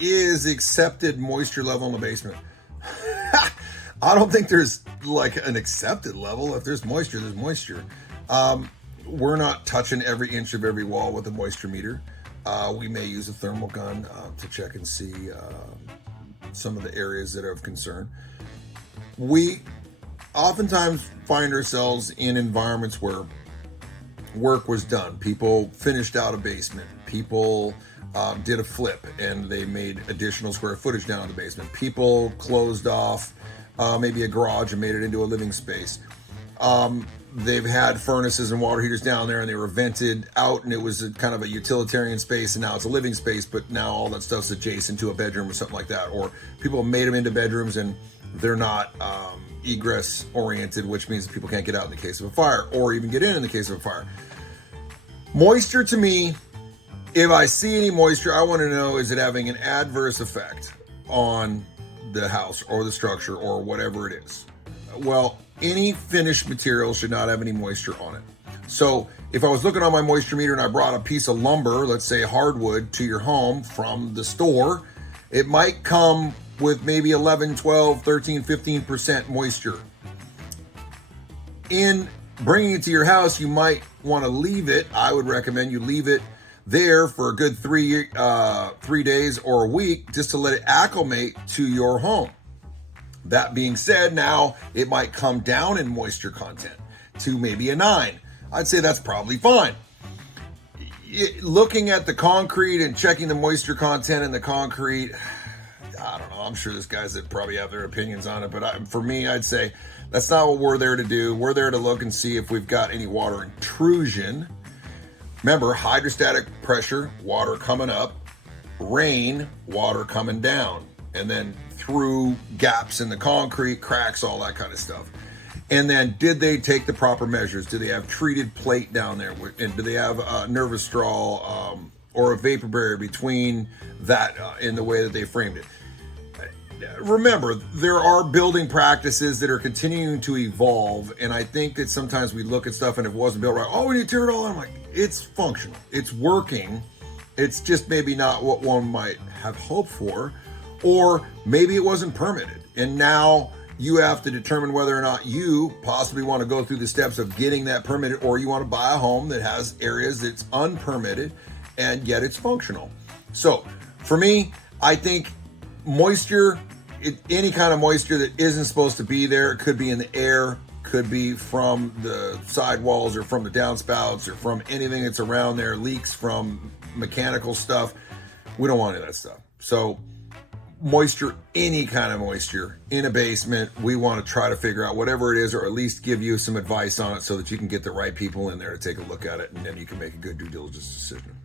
is accepted moisture level in the basement? I don't think there's like an accepted level. If there's moisture, there's moisture. We're not touching every inch of every wall with a moisture meter. We may use a thermal gun to check and see some of the areas that are of concern. We oftentimes find ourselves in environments where work was done. People finished out a basement. People did a flip and they made additional square footage down in the basement. People closed off maybe a garage and made it into a living space. They've had furnaces and water heaters down there and they were vented out and it was a kind of a utilitarian space and now it's a living space, but now all that stuff's adjacent to a bedroom or something like that. Or people have made them into bedrooms and they're not egress oriented, which means people can't get out in the case of a fire or even get in the case of a fire. Moisture to me, if I see any moisture, I want to know, is it having an adverse effect on the house or the structure or whatever it is? Well, any finished material should not have any moisture on it. So if I was looking on my moisture meter and I brought a piece of lumber, let's say hardwood, to your home from the store, it might come with maybe 11, 12, 13, 15% moisture. In bringing it to your house, you might want to leave it. I would recommend you leave it there for a good 3 days or a week just to let it acclimate to your home. That being said, now it might come down in moisture content to maybe a 9. I'd say that's probably fine. Looking at the concrete and checking the moisture content in the concrete, I don't know. I'm sure there's guys that probably have their opinions on it, but for me, I'd say that's not what we're there to do. We're there to look and see if we've got any water intrusion. Remember, hydrostatic pressure, water coming up, rain, water coming down, and then through gaps in the concrete, cracks, all that kind of stuff. And then did they take the proper measures? Do they have treated plate down there? And do they have a nervous straw or a vapor barrier between that in the way that they framed it? Remember, there are building practices that are continuing to evolve, and I think that sometimes we look at stuff and if it wasn't built right, oh, we need to tear it all down. I'm like, it's functional, it's working, it's just maybe not what one might have hoped for, or maybe it wasn't permitted, and now you have to determine whether or not you possibly want to go through the steps of getting that permitted, or you want to buy a home that has areas that's unpermitted and yet it's functional. So for me, I think moisture, any kind of moisture that isn't supposed to be there, it could be in the air, could be from the sidewalls or from the downspouts or from anything that's around there, leaks from mechanical stuff. We don't want any of that stuff. So moisture, any kind of moisture in a basement, we want to try to figure out whatever it is, or at least give you some advice on it so that you can get the right people in there to take a look at it, and then you can make a good due diligence decision.